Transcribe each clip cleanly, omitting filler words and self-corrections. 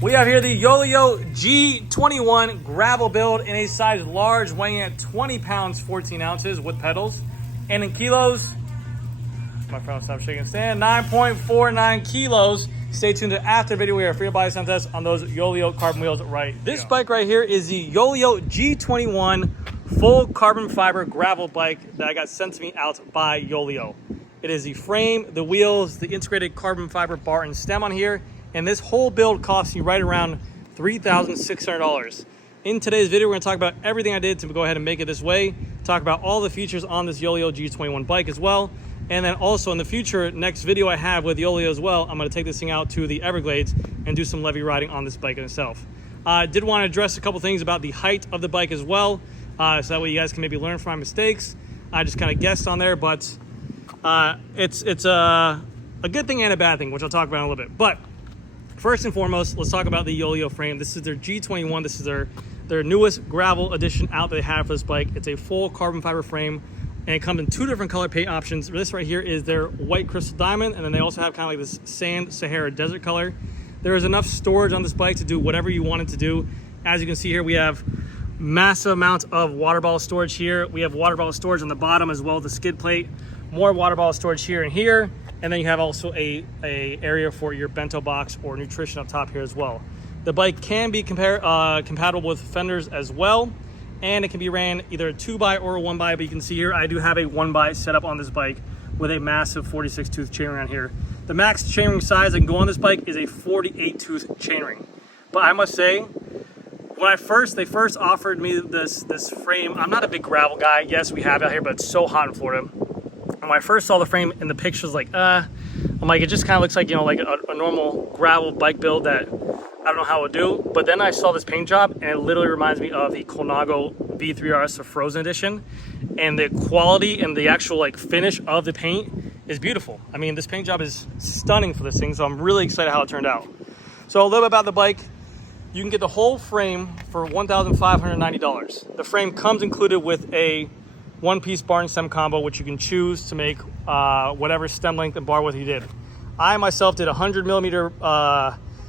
We have here the Yoeleo G21 gravel build in a size large, weighing at 20 pounds, 14 ounces with pedals. And in kilos, my friend will stop shaking stand, 9.49 kilos. Stay tuned to after video. We have free buy some tests on those Yoeleo carbon wheels right. This bike right here is the Yoeleo G21 full carbon fiber gravel bike that I got sent to me out by Yoeleo. It is the frame, the wheels, the integrated carbon fiber bar and stem on here. And this whole build costs you right around $3,600. In today's video, we're gonna talk about everything I did to go ahead and make it this way, talk about all the features on this Yoeleo G21 bike as well. And then also in the future, next video I have with Yoeleo as well, I'm gonna take this thing out to the Everglades and do some levee riding on this bike itself. I did wanna address a couple things about the height of the bike as well, so that way you guys can maybe learn from my mistakes. I just kind of guessed on there, but it's a good thing and a bad thing, which I'll talk about in a little bit. But first and foremost, let's talk about the Yoeleo frame. This is their G21. This is their newest gravel edition out that they have for this bike. It's a full carbon fiber frame, and it comes in two different color paint options. This right here is their white crystal diamond, and then they also have kind of like this sand Sahara desert color. There is enough storage on this bike to do whatever you want it to do. As you can see here, we have massive amounts of water bottle storage here. We have water bottle storage on the bottom as well as the skid plate. More water bottle storage here and here. And then you have also a area for your bento box or nutrition up top here as well. The bike can be compatible with fenders as well. And it can be ran either a 2x or a 1x, but you can see here, I do have a 1x set up on this bike with a massive 46 tooth chainring on here. The max chainring size that can go on this bike is a 48 tooth chainring. But I must say, when they first offered me this frame, I'm not a big gravel guy. Yes, we have it out here, but it's so hot in Florida. And when I first saw the frame in the pictures, I'm like, it just kind of looks like, you know, like a normal gravel bike build that I don't know how it would do. But then I saw this paint job, and it literally reminds me of the Colnago V3RS, the Frozen Edition. And the quality and the actual like finish of the paint is beautiful. I mean, this paint job is stunning for this thing, so I'm really excited how it turned out. So a little bit about the bike. You can get the whole frame for $1,590. The frame comes included with a one-piece bar and stem combo, which you can choose to make whatever stem length and bar width you did. I myself did a 100 millimeter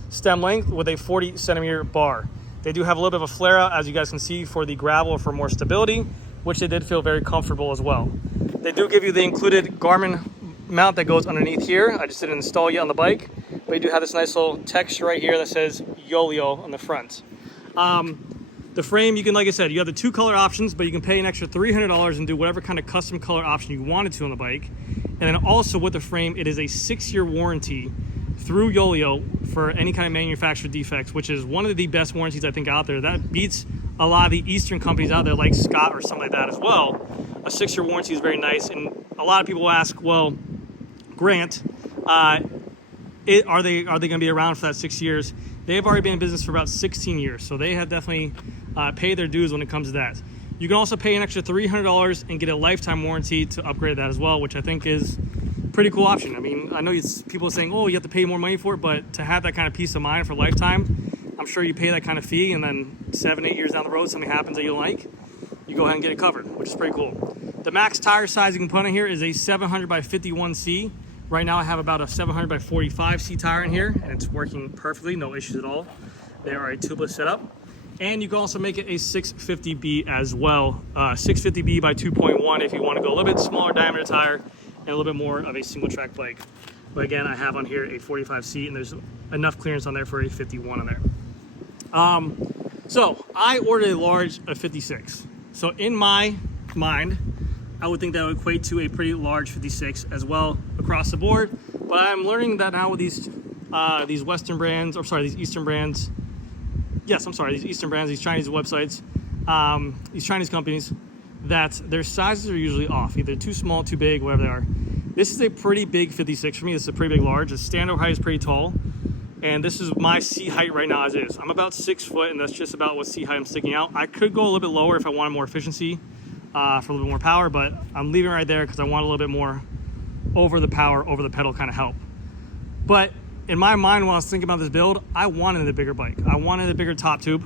stem length with a 40 centimeter bar. They do have a little bit of a flare out, as you guys can see, for the gravel for more stability, which they did feel very comfortable as well. They do give you the included Garmin mount that goes underneath here. I just didn't install yet on the bike, but you do have this nice little texture right here that says Yoeleo on the front. The frame, you can, like I said, you have the two color options, but you can pay an extra $300 and do whatever kind of custom color option you wanted to on the bike. And then also with the frame, it is a 6-year warranty through Yoeleo for any kind of manufacturer defects, which is one of the best warranties I think out there. That beats a lot of the Eastern companies out there like Scott or something like that as well. A 6-year warranty is very nice. And a lot of people ask, well, Grant, are they going to be around for that 6 years? They've already been in business for about 16 years, so they have definitely paid their dues when it comes to that. You can also pay an extra $300 and get a lifetime warranty to upgrade that as well, which I think is a pretty cool option. I mean, I know people are saying, oh, you have to pay more money for it, but to have that kind of peace of mind for lifetime, I'm sure you pay that kind of fee, and then 7-8 years down the road, something happens that you don't like, you go ahead and get it covered, which is pretty cool. The max tire size you can put in here is a 700 by 51C. Right now I have about a 700 by 45C tire in here, and it's working perfectly, no issues at all. They are a tubeless setup. And you can also make it a 650B as well. 650B by 2.1 if you want to go a little bit smaller diameter tire and a little bit more of a single track bike. But again, I have on here a 45C, and there's enough clearance on there for a 51 on there. So I ordered a large of 56. So in my mind, I would think that would equate to a pretty large 56 as well across the board. But I'm learning that now with these Western brands, or sorry, these Eastern brands. Yes, I'm sorry, these Eastern brands, these Chinese websites, these Chinese companies, that their sizes are usually off, either too small, too big, whatever they are. This is a pretty big 56 for me. This is a pretty big large. The standard height is pretty tall. And this is my seat height right now as is. I'm about 6 foot, and that's just about what seat height I'm sticking out. I could go a little bit lower if I wanted more efficiency for a little bit more power, but I'm leaving it right there because I want a little bit more over the power, over the pedal kind of help. But in my mind, when I was thinking about this build, I wanted a bigger bike. I wanted a bigger top tube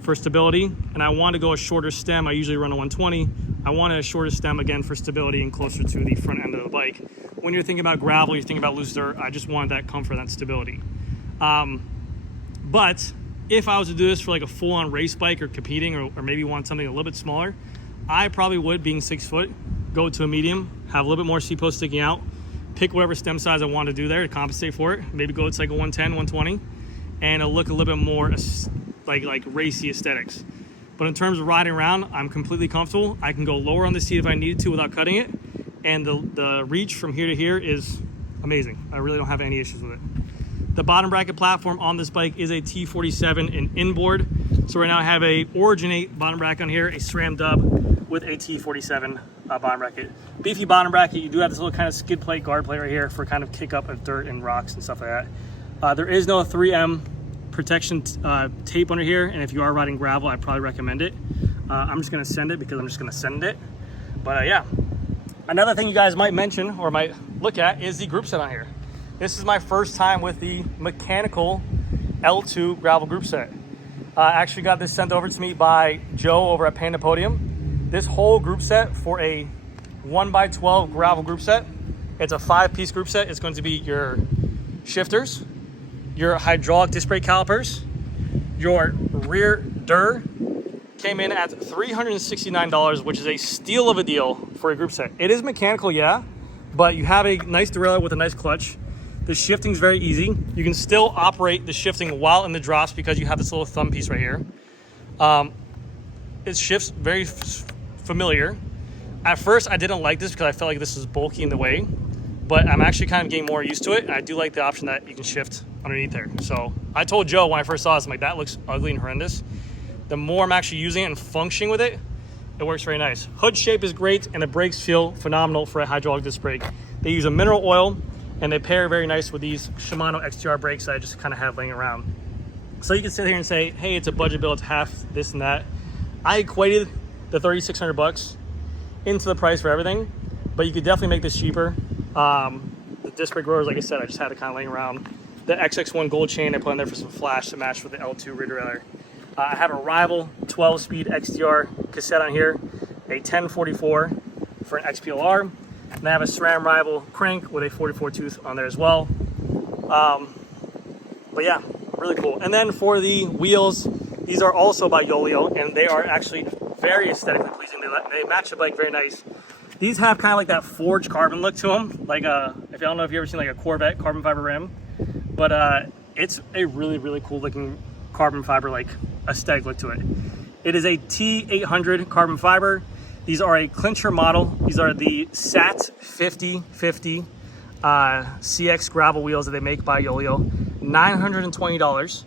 for stability, and I wanted to go a shorter stem. I usually run a 120. I wanted a shorter stem again for stability and closer to the front end of the bike. When you're thinking about gravel, you're thinking about loose dirt, I just wanted that comfort, that stability. But if I was to do this for like a full-on race bike or competing, or maybe want something a little bit smaller, I probably would, being 6 foot, go to a medium, have a little bit more C-post sticking out, pick whatever stem size I want to do there to compensate for it. Maybe go to like a 110, 120, and it'll look a little bit more like racy aesthetics. But in terms of riding around, I'm completely comfortable. I can go lower on the seat if I needed to without cutting it. And the reach from here to here is amazing. I really don't have any issues with it. The bottom bracket platform on this bike is a T47 in inboard. So right now I have a Origin 8 bottom bracket on here, a SRAM dub with a T47 bottom bracket. Beefy bottom bracket. You do have this little kind of skid plate, guard plate right here for kind of kick up of dirt and rocks and stuff like that. There is no 3M protection tape under here, and if you are riding gravel, I probably recommend it. I'm just gonna send it because I'm just gonna send it. But yeah. Another thing you guys might mention or might look at is the group set on here. This is my first time with the mechanical L2 gravel group set. I actually got this sent over to me by Joe over at PANDAPODIUM. This whole group set for a 1x12 gravel group set, it's a 5-piece group set. It's going to be your shifters, your hydraulic disc brake calipers, your rear dir, came in at $369, which is a steal of a deal for a group set. It is mechanical, yeah, but you have a nice derailleur with a nice clutch. The shifting is very easy. You can still operate the shifting while in the drops because you have this little thumb piece right here. It shifts very familiar. At first, I didn't like this because I felt like this was bulky in the way, but I'm actually kind of getting more used to it. I do like the option that you can shift underneath there. So I told Joe when I first saw this, I'm like, that looks ugly and horrendous. The more I'm actually using it and functioning with it, it works very nice. Hood shape is great, and the brakes feel phenomenal for a hydraulic disc brake. They use a mineral oil, and they pair very nice with these Shimano XTR brakes that I just kind of have laying around. So you can sit here and say, hey, it's a budget build, it's half this and that. I equated the $3,600 into the price for everything, but you could definitely make this cheaper. The disc brake rotors, like I said, I just had it kind of laying around. The XX1 gold chain I put in there for some flash to match with the L2 rear derailleur. I have a Rival 12-speed XTR cassette on here, a 1044 for an XPLR, and I have a SRAM Rival crank with a 44 tooth on there as well. But yeah, really cool. And then for the wheels, these are also by Yoeleo, and they are actually very aesthetically pleasing. They match the bike very nice. These have kind of like that forged carbon look to them, like if I don't know if you've ever seen like a Corvette carbon fiber rim, but it's a really, really cool looking carbon fiber like aesthetic look to it. It is a T800 carbon fiber. These are a clincher model. These are the SAT 5050 CX gravel wheels that they make by Yoeleo. $920.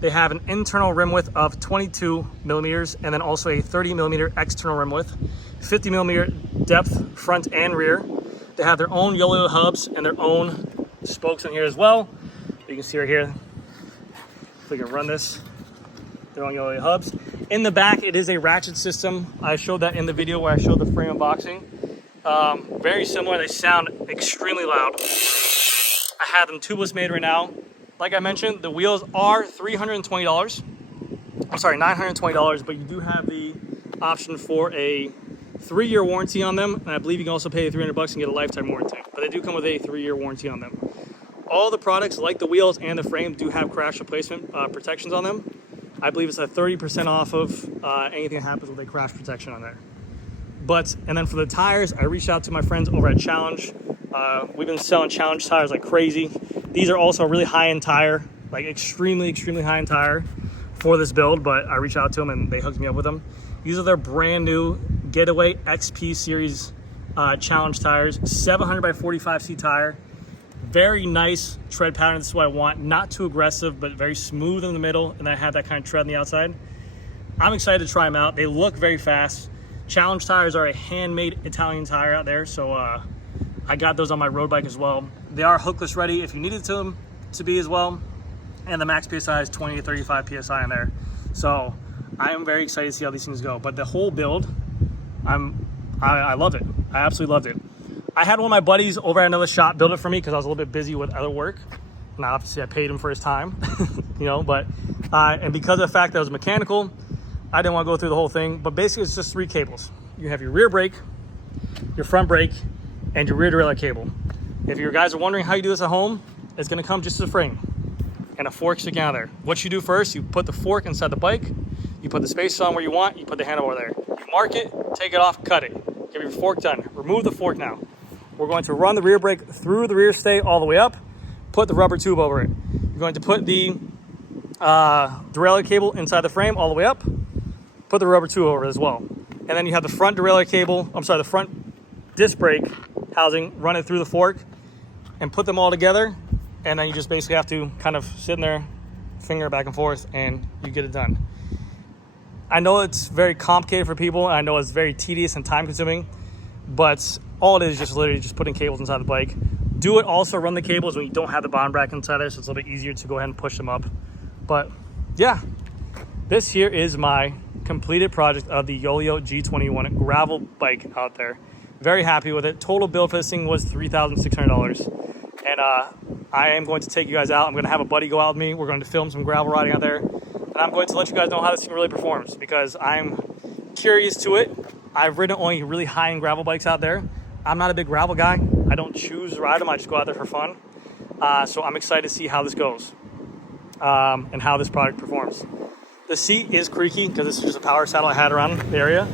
They have an internal rim width of 22 millimeters and then also a 30 millimeter external rim width, 50 millimeter depth front and rear. They have their own Yoeleo hubs and their own spokes in here as well. You can see right here, if we can run this, their own Yoeleo hubs. In the back, it is a ratchet system. I showed that in the video where I showed the frame unboxing. Very similar. They sound extremely loud. I have them tubeless made right now. Like I mentioned, the wheels are $320. I'm sorry, $920, but you do have the option for a 3-year warranty on them. And I believe you can also pay $300 and get a lifetime warranty, but they do come with a 3-year warranty on them. All the products, like the wheels and the frame, do have crash replacement protections on them. I believe it's a 30% off of anything that happens with a crash protection on there. And then for the tires, I reached out to my friends over at Challenge. We've been selling Challenge tires like crazy. These are also a really high-end tire, like extremely, extremely high-end tire for this build, but I reached out to them and they hooked me up with them. These are their brand new Getaway XP Series Challenge tires, 700 by 45C tire. Very nice tread pattern. This is what I want. Not too aggressive, but very smooth in the middle, and then I have that kind of tread on the outside. I'm excited to try them out. They look very fast. Challenge tires are a handmade Italian tire out there, so I got those on my road bike as well. They are hookless ready if you needed them to be as well, and the max PSI is 20 to 35 PSI in there. So I am very excited to see how these things go. But the whole build, I loved it. I absolutely loved it. I had one of my buddies over at another shop build it for me because I was a little bit busy with other work. Now, obviously, I paid him for his time, and because of the fact that it was mechanical, I didn't want to go through the whole thing. But basically, it's just 3 cables. You have your rear brake, your front brake, and your rear derailleur cable. If you guys are wondering how you do this at home, it's going to come just as a frame. and a fork sticking out of there. What you do first, you put the fork inside the bike, you put the spaces on where you want, you put the handle over there. You mark it, take it off, cut it. Give your fork done. Remove the fork now. We're going to run the rear brake through the rear stay all the way up, put the rubber tube over it. You're going to put the derailleur cable inside the frame all the way up, put the rubber tube over it as well. And then you have the front derailleur cable, the front disc brake housing, run it through the fork and put them all together. And then you just basically have to kind of sit in there, finger back and forth, and you get it done. I know it's very complicated for people, and I know it's very tedious and time consuming, but all it is just literally just putting cables inside the bike. Do it also, run the cables when you don't have the bottom bracket inside there, so it's a little bit easier to go ahead and push them up. But yeah, this here is my completed project of the Yoeleo G21 gravel bike out there. Very happy with it. Total bill for this thing was $3,600. And I am going to take you guys out. I'm going to have a buddy go out with me. We're going to film some gravel riding out there. And I'm going to let you guys know how this thing really performs, because I'm curious to it. I've ridden only really high-end gravel bikes out there. I'm not a big gravel guy. I don't choose to ride them. I just go out there for fun. So I'm excited to see how this goes and how this product performs. The seat is creaky because this is just a power saddle I had around the area.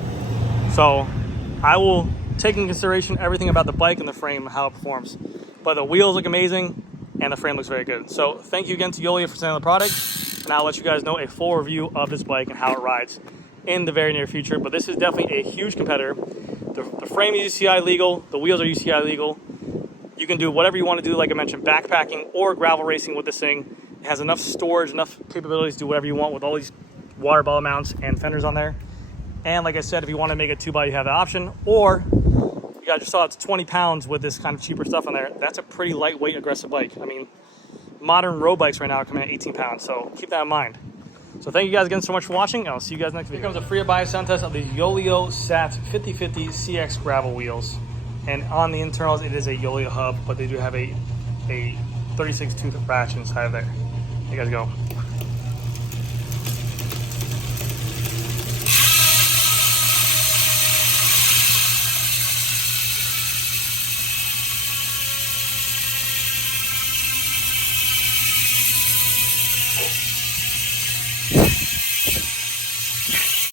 So I will take into consideration everything about the bike and the frame and how it performs. But the wheels look amazing and the frame looks very good. So thank you again to Yoeleo for sending the product. And I'll let you guys know a full review of this bike and how it rides in the very near future. But this is definitely a huge competitor. The frame is UCI legal, the wheels are UCI legal. You can do whatever you want to do, like I mentioned, backpacking or gravel racing with this thing. It has enough storage, enough capabilities to do whatever you want with all these water bottle mounts and fenders on there. And like I said, if you want to make it 2x, you have the option. Or you guys just saw it's 20 pounds with this kind of cheaper stuff on there. That's a pretty lightweight, aggressive bike. I mean, modern road bikes right now are coming at 18 pounds, so keep that in mind. So thank you guys again so much for watching. I'll see you guys next video. Here comes a free buy sound test of the Yoeleo SAT 5050 CX gravel wheels. And on the internals, it is a Yoeleo hub, but they do have a 36 tooth ratchet inside of there. You guys go.